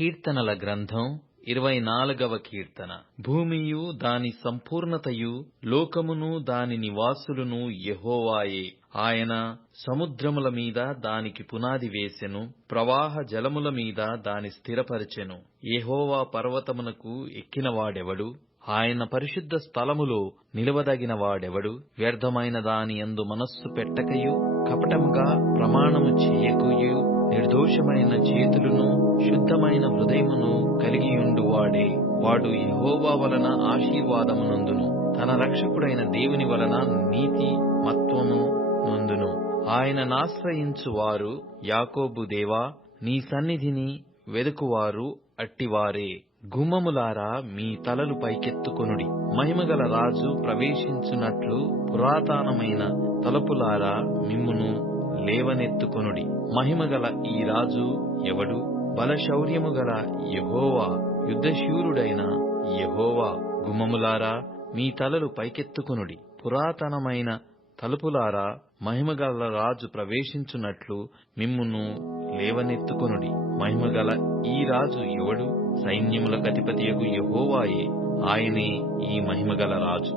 కీర్తనల గ్రంథం 24వ కీర్తన. భూమియు దాని సంపూర్ణతయు లోకమును దాని నివాసులును యెహోవాయే. ఆయన సముద్రముల మీద దానికి పునాది వేసెను, ప్రవాహ జలముల మీద దాని స్థిరపరచెను. యెహోవా పర్వతమునకు ఎక్కినవాడెవడు? ఆయన పరిశుద్ధ స్థలములో నిలవదగిన వాడెవడు? వ్యర్థమైన దాని యందు మనస్సు పెట్టకయు, కపటముగా ప్రమాణము చేయకయు, నిర్దోషమైన చేతులను శుద్ధమైన హృదయమును కలిగియుండువాడే. వాడు యెహోవా వలన ఆశీర్వాదమునొందును, తన రక్షకుడైన దేవుని వలన నీతి మత్వము నొందును. ఆయననాశ్రయించువారు యాకోబు దేవా, నీ సన్నిధిని వెదకువారు అట్టివారే. గుమ్మములారా మీ తలలు పైకెత్తుకొనుడి, మహిమగల రాజు ప్రవేశించున్నట్లు పురాతనమైన తలుపులారా మిమ్మును లేవనెత్తుకొనుడి. మహిమగల ఈ రాజు ఎవడు? బలశౌర్యము గల యెహోవా, యుద్ధశూరుడైన యెహోవా. గుమ్మములారా మీ తలలు పైకెత్తుకొనుడి, పురాతనమైన తలుపులారా మహిమగల రాజు ప్రవేశించున్నట్లు మిమ్మును లేవనెత్తుకొనుడి. మహిమగల ఈ రాజు ఎవడు? సైన్యముల అధిపతియగు యెహోవాయే, ఆయనే ఈ మహిమగల రాజు.